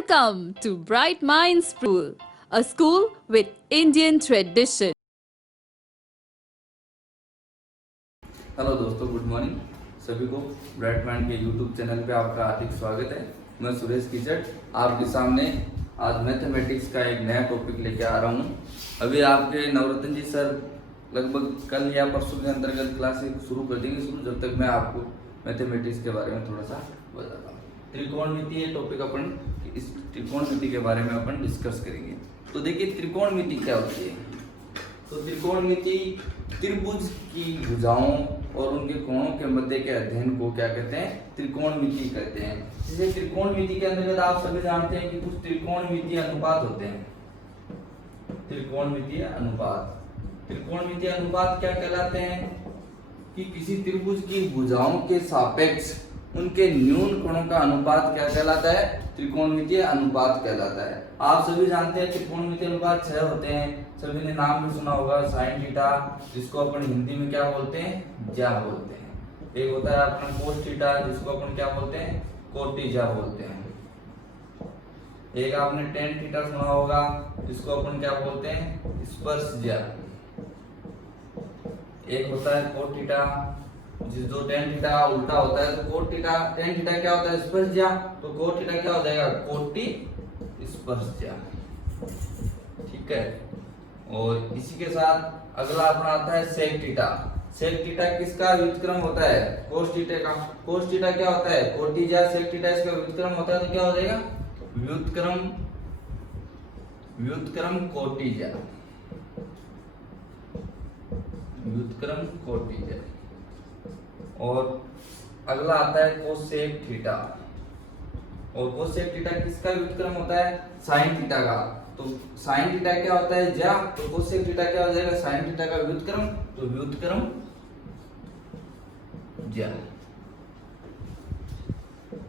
Welcome to Bright Minds School, a school with Indian tradition. Hello दोस्तों, good morning सभी को। Bright mind के YouTube channel पे आपका हार्दिक स्वागत है। मैं सुरेश कीचट आपके सामने आज मैथमेटिक्स का एक नया टॉपिक लेके आ रहा हूँ। अभी आपके नवरत्न जी सर लगभग कल या परसों के अंतर्गत क्लासेस शुरू कर देंगे जब तक मैं आपको मैथमेटिक्स के बारे में थोड़ा सा बताता हूँ। त्रिकोणमिति टॉपिक अपन इस त्रिकोणमिति के बारे में अपन डिस्कस करेंगे। तो देखिए त्रिकोणमिति क्या होती है। तो त्रिकोणमिति त्रिभुज की भुजाओं और उनके कोणों के मध्य के अध्ययन को क्या कहते हैं, त्रिकोणमिति कहते हैं। जैसे त्रिकोणमिति के अंतर्गत आप सभी जानते हैं कि कुछ त्रिकोणमितीय अनुपात होते हैं। त्रिकोणमितीय अनुपात क्या कहलाते हैं कि किसी त्रिभुज की भुजाओं के सापेक्ष उनके न्यून कोणों का अनुपात क्या कहलाता है, त्रिकोणमितीय अनुपात कहलाता है। आप सभी जानते हैं त्रिकोणमितीय अनुपात 6 होते हैं। सभी ने नाम भी सुना होगा साइन थीटा, जिसको अपन हिंदी में क्या बोलते हैं, ज्या बोलते हैं। एक होता है अपना कोस थीटा, जिसको अपन क्या बोलते हैं, कोटिज्या बोलते हैं। एक आपने टेन थीटा सुना होगा, जिसको अपन क्या बोलते हैं, स्पर्शज्या। एक होता है कोट थीटा, जो टेन थीटा उल्टा होता है, तो कोट थीटा टेन थीटा क्या होता है, स्पर्शज्या। तो कोट थीटा क्या हो जाएगा, कोटि स्पर्शज्या। ठीक है। और इसी के साथ अगला अपना आता है सेक थीटा। सेक थीटा किसका व्युत्क्रम होता है, कोस थीटा का। कोस थीटा क्या होता है, कोटिज्या। सेक थीटा इसका व्युत्क्रम होता है, तो क्या हो जाएगा, व्युत्क्रम कोटिज्या। व्युत्क्रम कोटिज्या। और अगला आता है कोसेक थीटा। और कोसेक थीटा किसका व्युत्क्रम होता है, साइन थीटा का। तो साइन थीटा क्या होता है, ज्या। तो कोसेक थीटा क्या हो जाएगा, साइन थीटा का व्युत्क्रम। तो व्युत्क्रम ज्या।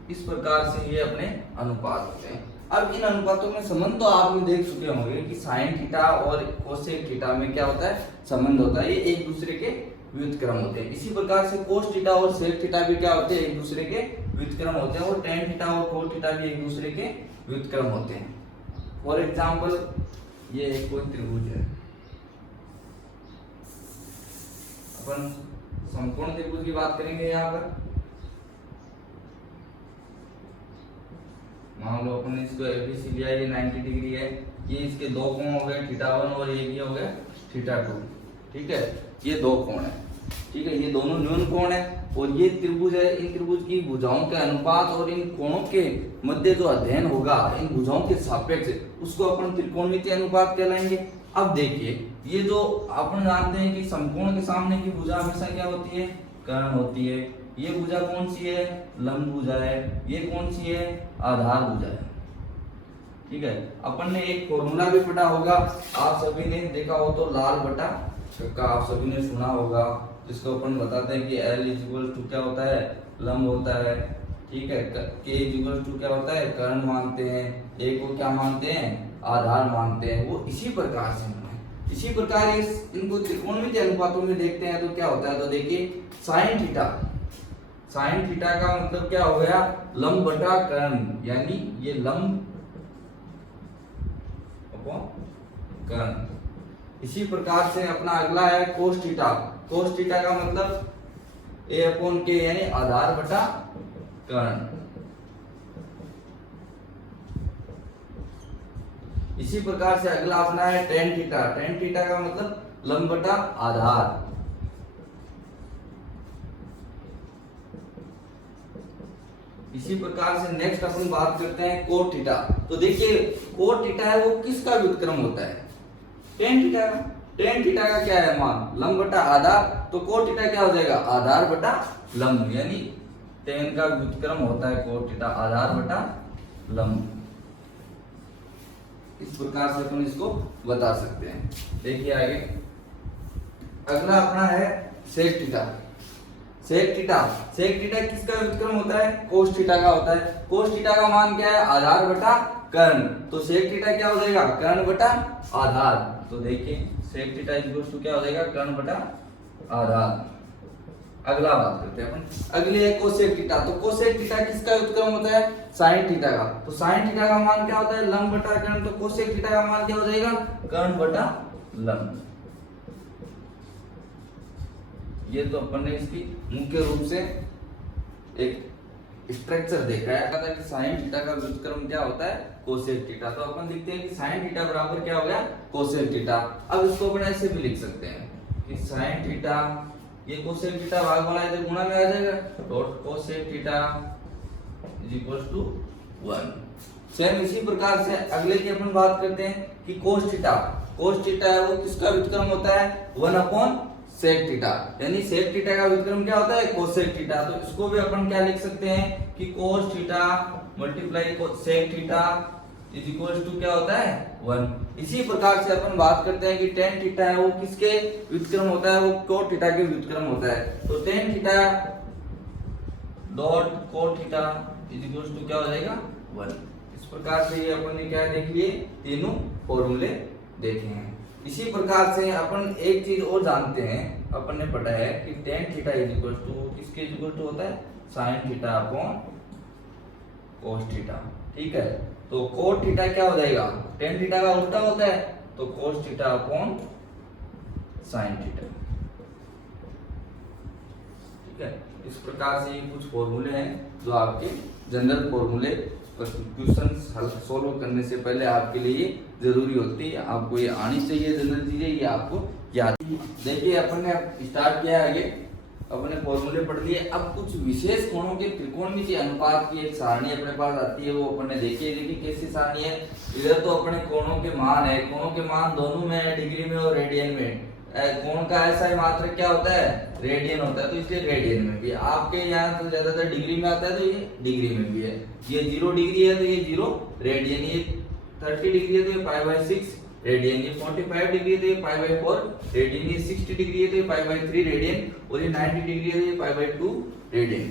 इस प्रकार से ये अपने अनुपात होते हैं। अब इन अनुपातों में संबंध तो आपने देख चुके होंगे कि साइन थीटा और कोसेक थीटा में क्या होता है, संबंध होता है। ये एक दूसरे के व्युत्क्रम होते हैं। इसी प्रकार से कोस थीटा और सेक थीटा भी क्या होते हैं, एक दूसरे के व्युत्क्रम होते हैं। और टेन थीटा और कोट थीटा भी एक दूसरे के व्युत्क्रम होते हैं। फॉर एग्जाम्पल ये एक कोई त्रिभुज है, अपन समकोण त्रिभुज की बात करेंगे। यहाँ पर मान लो अपन इसको एबीसी लिया, ये 90 डिग्री है। ये इसके दो कोण हो गए, थीटा 1 और ये हो गया थीटा 2। ठीक है, ये दो कोण है। ठीक है, ये दोनों न्यून कोण है। और ये त्रिभुज है। इन त्रिभुज की भुजाओं के अनुपात और इन कोणों के मध्य जो अध्ययन होगा इन भुजाओं के सापेक्ष, उसको अपन त्रिकोणमितीय अनुपात कहलाएंगे। अब देखिए, ये जो अपन जानते हैं कि समकोण के सामने की भुजा हमेशा क्या होती है, कर्ण होती है। ये भुजा कौन सी है, लंब भुजा है। ये कौन सी है, आधार भुजा है। ठीक है, अपन ने एक फॉर्मूला भी पढ़ा होगा, आप सभी ने देखा हो तो, लाल बटा छक्का आप सभी ने सुना होगा, जिसको अपन बताते हैं कि L = क्या होता है, लंब होता है। ठीक है, K = क्या होता है, कर्ण मानते हैं। A को क्या मानते हैं, आधार मानते हैं। वो इसी प्रकार से इसी प्रकार इनको त्रिकोणमितीय अनुपातों में देखते हैं तो क्या होता है। तो देखिए साइन थीटा का मतलब क्या हो गया, लंब बटा कर्ण, यानी ये लंब अपॉन कर्ण। इसी प्रकार से अपना अगला है कोस थीटा। कोस थीटा का मतलब A/K, यानी आधार बटा कर्ण। इसी प्रकार से अगला अपना है टेन थीटा। टेन थीटा का मतलब लंब बटा आधार। इसी प्रकार से नेक्स्ट अपन बात करते हैं कोट थीटा। तो देखिए कोट थीटा है वो किसका व्युत्क्रम होता है, टेन थीटा का। टेन थीटा का क्या है मान, लंब बटा आधार। तो कोट थीटा क्या हो जाएगा, आधार बटा लंब, यानी टेन का व्युत्क्रम होता है कोट थीटा, आधार बटा लंब। इस प्रकार से अपन इसको बता सकते हैं। देखिए आगे अगला अपना है सेक थीटा। सेक थीटा किसका व्युत्क्रम होता है, कोस थीटा का होता है। कोस थीटा का मान क्या है, आधार बटा कर्ण। तो सेक थीटा क्या हो जाएगा, कर्ण बटा आधार। तो देखिए सेक थीटा = क्या हो जाएगा, कर्ण बटा आधार। अगला बात करते हैं अपन, अगले है कोसेक थीटा। तो कोसेक थीटा किसका व्युत्क्रम होता है? साइन थीटा का। तो साइन थीटा का मान क्या होता है? लंब बटा कर्ण। तो कोसेक थीटा का मान क्या हो जाएगा? कर्ण बटा लंब। ये तो अपन ने इसकी मुख्य रूप से एक स्ट्रक्चर देखा है, कहता है कि साइन थीटा का व्युत्क्रम क्या होता है? Cosec theta. तो अपन लिखते हैं कि साइन थीटा बराबर क्या हो गया? Cosec theta. अब इसको अपन ऐसे भी लिख सकते हैं कि साइन थीटा, ये कोसेक थीटा भाग वाला इधर गुणा में आ जाएगा, dot cosec theta is equal to 1। Same इसी प्रकार से अगले की अपन बात करते हैं कि कोस थीटा। कोस थीटा है वो किसका व्युत्क्रम होता है? 1 अपॉन सेक थीटा। यानी सेक थीटा का व्युत्क्रम क्या होता है? Cosec theta. तो इसको भी अपन क्या लिख सकते हैं कि cos theta multiply sec theta is equal to क्या होता है? 1। इसी प्रकार से अपन बात करते हैं कि टेन थीटा है वो किसके व्युत्क्रम होता है? वो कोट थीटा के व्युत्क्रम होता है। तो tan theta dot cot theta is equal to क्या हो जाएगा? 1। इस प्रकार से ये अपन ने क्या देख लिए? तीनों फॉर्मूले देखे हैं। इसी प्रकार से अपन एक चीज और जानते हैं, अपन ने पढ़ा है कि tan theta is equal to किसके इक्वल टू होता है? Sine theta upon cos theta. ठीक है, तो कोट थीटा क्या हो जाएगा? टेन थीटा का उल्टा होता है, तो cos theta upon sine theta. ठीक है, इस प्रकार से ये कुछ फॉर्मूले हैं जो आपके जनरल फॉर्मूले क्वेश्चन सोल्व करने से पहले आपके लिए जरूरी होती है। आपको ये आनी चाहिए जनरल चीजें, ये आपको याद। देखिए अपन ने स्टार्ट किया है आगे, अपन ने फॉर्मूले पढ़ लिए। अब कुछ विशेष कोणों के त्रिकोणमितीय अनुपात की एक सारणी अपने पास आती है, वो अपन ने देखी है। देखिए कैसी सारणी है। इधर तो अपने कोणों के मान है, कोणों के मान दोनों में है, डिग्री में और रेडियन में। कोण का ऐसा ही मात्रक क्या होता है? रेडियन होता है, तो इसलिए रेडियन में भी है। आपके यहाँ तो ज्यादातर डिग्री में आता है, तो ये डिग्री में भी है। ये 0 डिग्री है तो ये 0 रेडियन, ये 30 डिग्री है तो ये π/6 रेडियन, ये 45 डिग्री है तो ये π/4 रेडियन, ये 60 डिग्री है तो ये π/3 रेडियन, और ये 90 डिग्री है तो ये π/2 रेडियन।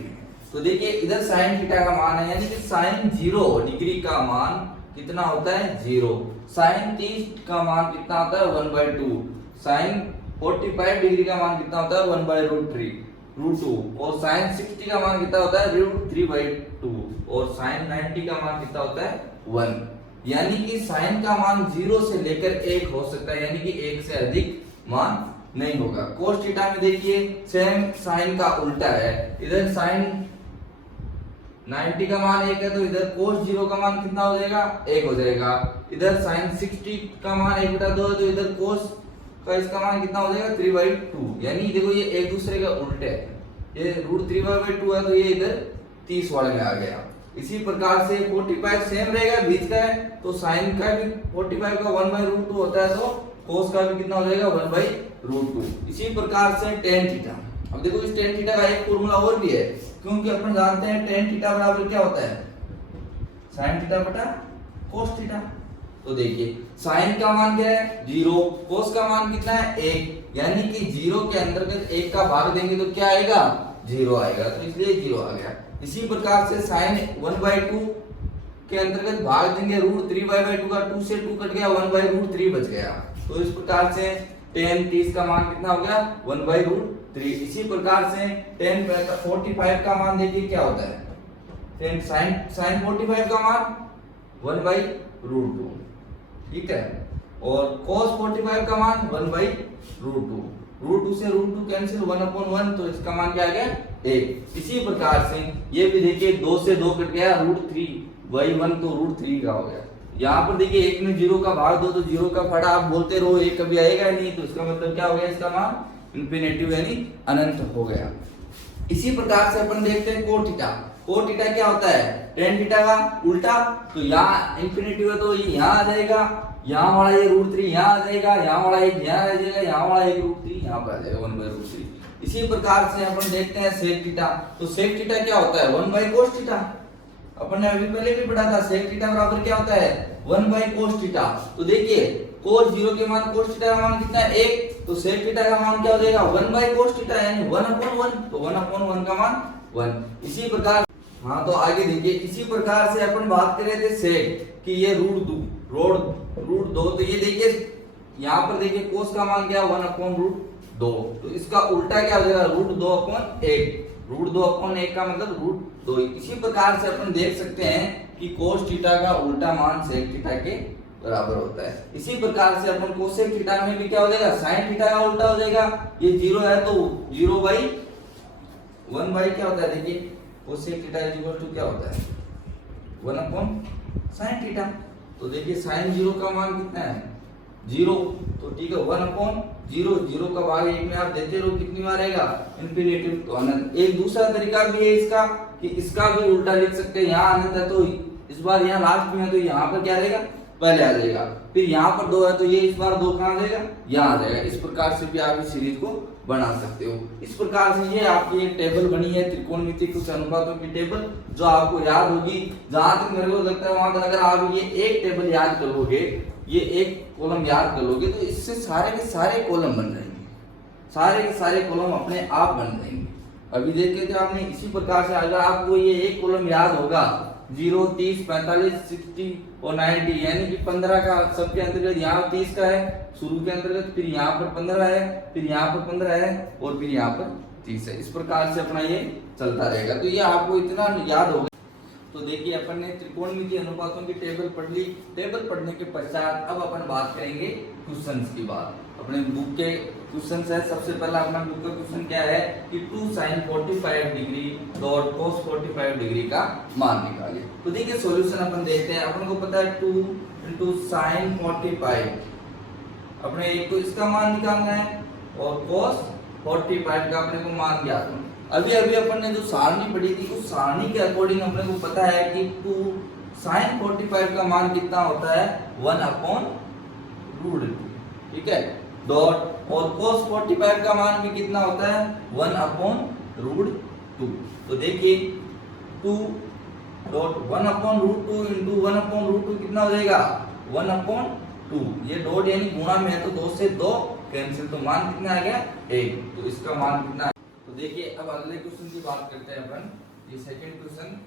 तो देखिए इधर साइन थीटा का मान है, यानी कि साइन 0 डिग्री का मान कितना होता है? 0। साइन 30 का मान कितना होता है? 1/2। साइन 45 डिग्री का मान कितना होता है? 1/√2। और साइन 60 का मान कितना होता है? √3/2। और साइन 90 का मान कितना होता है? 1। यानी कि साइन का मान 0 से लेकर 1 हो सकता है, यानी कि 1 से अधिक मान नहीं होगा। कोस थीटा में देखिए सेम साइन का उल्टा है। इधर साइन 90 का मान 1 है, तो इधर कोस 0 का मान कितना हो जाएगा? 1 हो जाएगा। इधर साइन 60 का मान 1/2 है, तो इधर कोस का इसका मान कितना हो जाएगा? 3/2। यानी देखो ये एक दूसरे के उल्टे है। ये √3/2 है, तो ये इधर 30 वाले में आ गया। इसी प्रकार से 45 सेम रहेगा, बीच का है, तो साइन का भी 45 का 1/√2 होता है, तो कोस का भी कितना हो जाएगा? 1/√2। इसी प्रकार से टेन थीटा। अब देखो इस टेन थीटा का एक फॉर्मूला और भी है, क्योंकि अपन जानते हैं टेन थीटा बराबर क्या होता है? साइन थीटा बटा कोस थीटा। तो देखिए साइन का मान क्या है? 0, कोस का मान कितना है? 1। यानी कि 0 के अंतर्गत 1 का भाग देंगे तो क्या आएगा? 0 आएगा, तो इसलिए 0 आ गया। इसी प्रकार से साइन 1/2 के अंतर्गत भाग देंगे √3/2 का, 2 से 2 कट गया, 1/√3 बच गया। तो इस प्रकार से tan 30 का मान कितना हो गया? 1/√3। इसी प्रकार से tan 45 का मान देखिए क्या होता है? tan sin 45 का मान 1/√2। ठीक है, और cos 45 का मान 1/√2। √2 से √2 कैंसिल, 1/1, तो इसका मान क्या आ गया? 1। इसी प्रकार से ये भी देखिए 2 से 2 कट गया, √3/1, तो √3 का हो गया। यहाँ पर देखिए 1 में 0 का भाग दो तो 0 का फटा आप बोलते रहो, 1 कभी आएगा नहीं, तो इसका मतलब क्या हो गया? इसका मान इंफिनिटिव यानी अनंत हो गया। इसी प्रकार से अपन देखते हैं कोट थीटा। कोट थीटा क्या होता है? टेन थीटा का उल्टा। तो यहाँ इंफिनिटिव है तो ये यहाँ आ जाएगा, यहाँ वाला ये √3 यहाँ आ जाएगा, यहाँ वाला एक यहाँ आ जाएगा, यहाँ वाला एक √3 यहाँ पर आ जाएगा, 1/√3। इसी प्रकार से अपन देखते हैं सेक थीटा। तो सेक थीटा क्या होता है? 1/cos theta. अपन ने अभी पहले भी पढ़ा था, सेक थीटा बराबर क्या होता है? 1/cos theta. तो देखिए cos 0 के मान cos थीटा का मान कितना है? 1। तो सेक थीटा का मान क्या हो जाएगा? 1/cos थीटा, यानी 1/1। तो 1/1 का मान 1। इसी प्रकार हाँ, तो आगे देखिए इसी प्रकार से अपन बात कर रहे थे सेक कि ये √2। तो ये देखिए यहाँ पर देखिए कोस का मान क्या? 1/√2। 2। तो इसका उल्टा क्या हो जाएगा, √2/1। √2/1 का मतलब √2। इसी प्रकार से अपन देख सकते हैं कि cos थीटा का उल्टा मान sec थीटा के बराबर होता है। इसी प्रकार से अपन कोसेक थीटा में भी क्या हो जाएगा, sin थीटा का उल्टा हो जाएगा। ये 0 है तो 0/1 क्या होता है, देखिए कोसेक थीटा क्या होता है, 1/sin थीटा। तो देखिए sin 0 का मान कितना है, 0। तो ठीक है, 1/0। 0 का भाग 1 में आप देते रहो, कितनी बार आएगा, इन्फिनिटी, तो अनंत। एक दूसरा तरीका भी है इसका कि इसका भी उल्टा लिख सकते हैं। यहाँ अनंत है तो इस बार यहाँ लास्ट में है तो यहाँ पर क्या रहेगा, पहले आ जाएगा। फिर यहाँ पर 2 है तो ये इस बार 2 कहाँ आ जाएगा, यहाँ आ जाएगा। इस प्रकार से भी आप इस सीरीज को बना सकते हो। इस प्रकार से ये आपकी एक टेबल बनी है, त्रिकोणमितीय कुछ अनुपातों की टेबल, जो आपको याद होगी। जहां तक मेरे को लगता है वहां तक अगर आप ये एक टेबल याद कर लोगे, ये एक कॉलम याद कर लोगे, तो इससे सारे के सारे कॉलम बन जाएंगे, सारे के सारे कॉलम अपने आप बन जाएंगे। अभी देखे थे आपने। इसी प्रकार से अगर आपको ये एक कॉलम याद होगा, 0, 30, 45, 60 और 90, यानी कि 15 का सबके अंतर्गत यहाँ 30 का है शुरू के अंतर्गत, फिर यहाँ पर 15 है, फिर यहाँ पर 15 है और फिर यहाँ पर 30 है। इस प्रकार से अपना ये चलता रहेगा। तो ये आपको इतना याद होगा। तो देखिए अपन ने त्रिकोणमितीय अनुपातों की टेबल पढ़ ली। टेबल पढ़ने के पश्चात अब अपन बात करेंगे क्वेश्चंस की बात। अपने बुक के क्वेश्चंस है। सबसे पहला अपना बुक का क्वेश्चन क्या है कि 2 sin 45 degree dot cos 45 degree का मान निकालिए। तो देखिए सॉल्यूशन अपन देखते हैं। अपन को पता है 2 × sin 45, अपने एक तो इसका मान निकालना है और cos 45 का अपने को मान ज्ञात करना। अभी अभी अपन ने जो सारणी पढ़ी थी उस सारणी के अकॉर्डिंग अपने को पता है कि 2 sin 45 का मान कितना होता है, 1/√2, ठीक है, डॉट और cos 45 का मान भी कितना होता है, 1/√2। तो देखिए 2 डॉट 1/√2 इंटू 1/√2 कितना हो जाएगा, 1/2। ये डॉट यानी गुणा में है तो 2 से 2 कैंसिल, तो मान कितना आ गया, 1। तो इसका मान कितना है? तो देखिए अब अगले क्वेश्चन की बात करते हैं अपन। ये सेकंड क्वेश्चन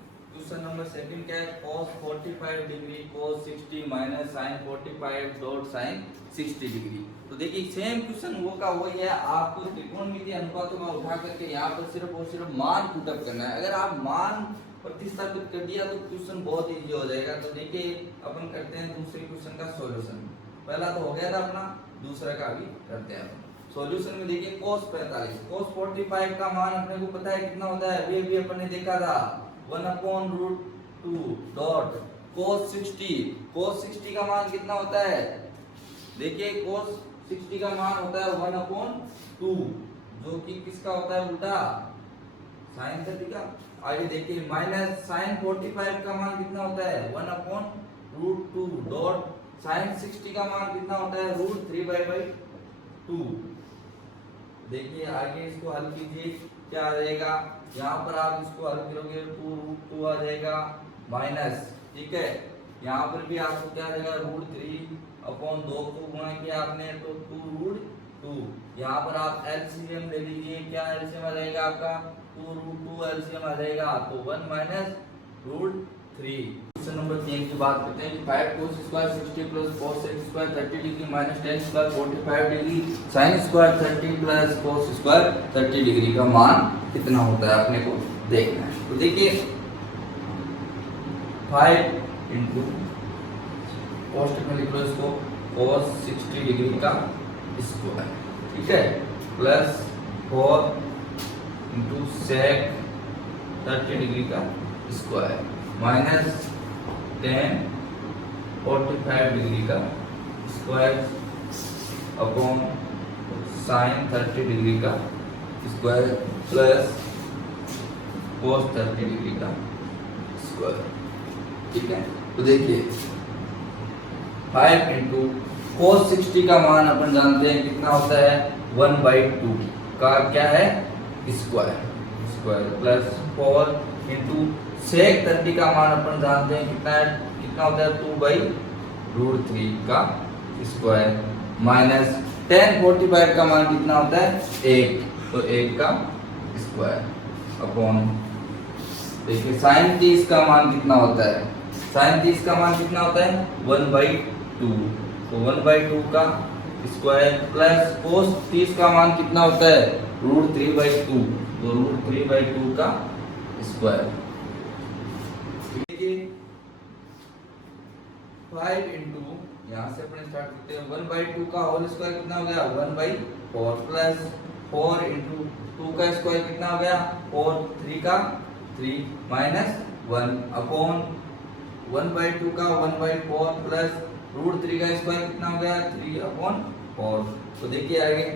नंबर सेकंड क्या है, cos 45 degree cos 60 minus sin 45 dot sin 60 degree. तो देखिए सेम क्वेश्चन वो का वही है। आपको त्रिकोणमितीय अनुपातों का उठा करके यहाँ पर सिर्फ और सिर्फ मान पुटअप करना है। अगर आप मान प्रतिस्थापित कर दिया तो क्वेश्चन बहुत इजी हो जाएगा। तो देखिए अपन करते हैं दूसरे क्वेश्चन का सॉल्यूशन। पहला तो हो गया था अपना, दूसरा का भी करते हैं। सॉल्यूशन में देखिए cos 45 का मान अपने को पता है कितना होता है, अभी अभी अपन ने देखा था 1/√2 डॉट cos 60 का मान कितना होता है, देखिए cos 60 का मान होता है 1/2, जो कि किसका होता है, उल्टा sin 30 का। आगे देखिए माइनस sin 45 का मान कितना होता है, 1/√2 डॉट sin 60 का मान कितना होता है, √3/2। देखिए आगे इसको हल कीजिए, क्या आ जाएगा, यहाँ पर आप इसको हल करोगे 2√2 आ जाएगा माइनस, ठीक है, यहाँ पर भी आपको क्या आ जाएगा, √3/2 को गुणा किया आपने तो 2√2। यहाँ पर आप एलसीएम ले लीजिए, क्या एलसीएम आ जाएगा आपका, 2√2 एलसीएम आ जाएगा तो 1 माइनस √3। क्वेश्चन नंबर 3 की बात करते हैं कि 5 cos square 60 plus cos square 30 degree minus 10 square 45 degree sin square 30 plus cos square 30 degree का मान कितना होता है, अपने को देखना है। तो देखिए 5 इंटू कॉस्ट में लिख लो इसको cos 60 डिग्री का स्क्वायर, ठीक है, प्लस 4 इंटू sec 30 डिग्री का स्क्वायर माइनस 10 45 डिग्री का स्क्वायर अपॉन sin 30 डिग्री का स्क्वायर प्लस cos 30 डिग्री का स्क्वायर, ठीक है। तो देखिए 5 इंटू cos 60 का मान अपन जानते हैं कितना होता है, 1/2 का क्या है, स्क्वायर प्लस 4 इंटू sec 30 का मान अपन जानते हैं कितना होता है, 2/√3 का स्क्वायर माइनस 10 45 का मान कितना होता है, 1, तो 1 का स्क्वायर अपॉन देखिए sin 30 का मान कितना होता है, sin 30 का मान कितना होता है, 1/2, तो 1/2 का स्क्वायर प्लस कोस 30 का मान कितना होता है √3/2, तो √3/2 का स्क्वायर। देखिए 5 इंटू यहाँ से अपने स्टार्ट करते हैं 1/2 का होल स्क्वायर कितना हो गया 1/4 प्लस 4 इंटू 2 का स्क्वायर कितना हो गया 4, 3 का 3 माइनस 1 अपॉन 1/2 का 1/4 प्लस √3 का स्क्वायर कितना हो गया 3/4। तो देखिए आगे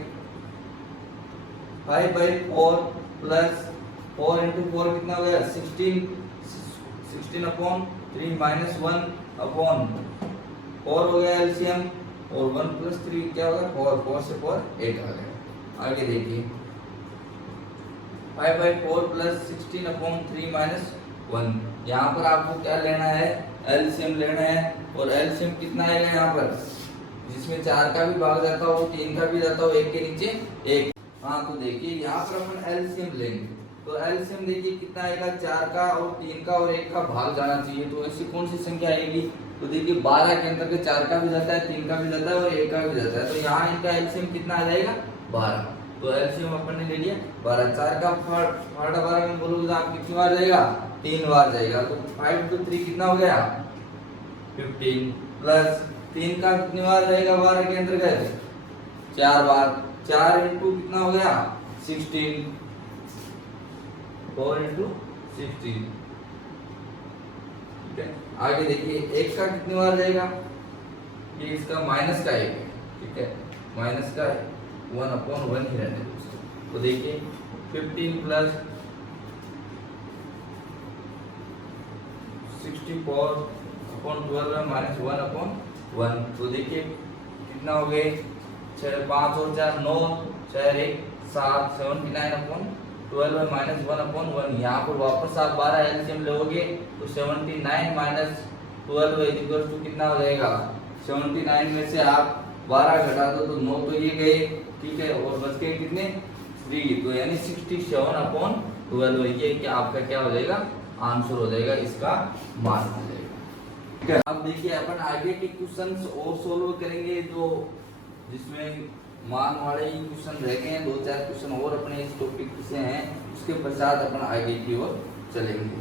5/4 प्लस 4 इंटू 4 कितना हो गया 16/3 माइनस 1 अपॉन 4 हो गया एलसीएम और 1 प्लस 3 क्या होगा 4, 4 से 4 8 आ गया। आगे देखिए 5/4 प्लस 16/3 माइनस 1, यहाँ पर आपको क्या लेना है एलसीएम लेना है और एलसीएम कितना आएगा यहाँ पर जिसमें 4 का भी भाग जाता हो 3 का भी जाता हो 1 के नीचे 1। हाँ तो देखिए यहाँ पर अपन एलसीएम लेंगे तो एलसीएम देखिए कितना आएगा 4 का और 3 का और 1 का भाग जाना चाहिए, तो ऐसी कौन सी संख्या आएगी तो देखिए 12 के अंतर्गत 4 का भी जाता है 3 का भी जाता है और 1 का भी जाता है, तो यहाँ इनका एलसीएम कितना आ जाएगा 12। तो एलसीएम अपन ने ले लिया 12, 4 का फाड़ा 12 में बोलोगे तो आप कितनी बार जाएगा 3 बार जाएगा, तो 5 to 3 कितना हो गया 15 प्लस 3 का कितनी बार जाएगा 12 के अंतर्गत 4 बार, 4 इंटू कितना हो गया 16, 4 इंटू 16। ठीक है आगे देखिए 1 का कितनी बार जाएगा ये इसका माइनस का 1 है, ठीक है माइनस का 1/1 ही रहने दो उसको। तो देखिए 15 प्लस 64/12 है माइनस 1/1, तो देखिए कितना हो गए 6, 5 और 4 9, 4 1 7, 79/12 है माइनस 1/1। यहाँ पर वापस आप 12 एलसीएम लोगे तो 79 माइनस 12 है इक्वल टू कितना हो जाएगा 79 में से आप 12 घटा दो तो 9 तो ये गए, ठीक है और बच गए कितने 3, तो यानी 67/12 ये कि आपका क्या हो जाएगा आंसर हो जाएगा, इसका मान हो जाएगा। ठीक है अब देखिए अपन आगे के क्वेश्चंस और सोल्व करेंगे जो जिसमें मान वाले ही क्वेश्चन रह गए हैं, 2-4 क्वेश्चन और अपने इस टॉपिक से हैं, उसके पश्चात अपन आगे की ओर चलेंगे।